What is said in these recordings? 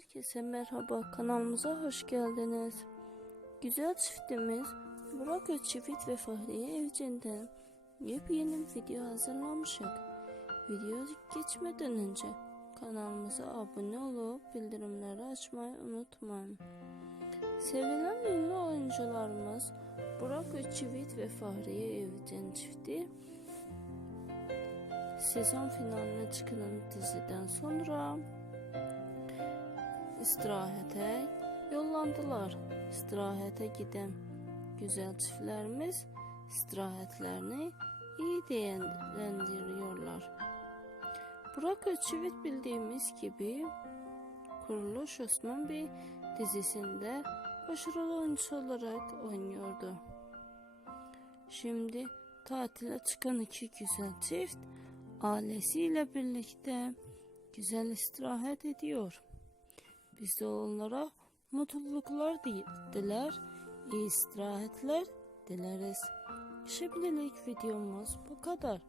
Herkese merhaba kanalımıza hoş geldiniz. Güzel çiftimiz Burak Özçivit ve Fahriye Evcen'den yepyeni bir video hazırlamışık. Video geçmeden önce kanalımıza abone olup bildirimleri açmayı unutmayın. Sevilen ünlü oyuncularımız Burak Özçivit ve Fahriye Evcen çifti sezon finaline çıkan diziden sonra istirahate yollandılar. İstirahate giden güzel çiftlerimiz istirahatlerini iyi değerlendiriyorlar. Burak Özçivit bildiğimiz gibi Kuruluş Osman Bey dizisinde başarılı oyuncu olarak oynuyordu. Şimdi tatile çıkan iki güzel çift ailesiyle birlikte güzel istirahat ediyor. Biz de onlara mutluluklar di- diler, iyi istirahatler dileriz. Şimdilik videomuz bu kadar.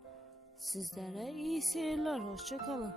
Sizlere iyi seyirler, hoşçakalın.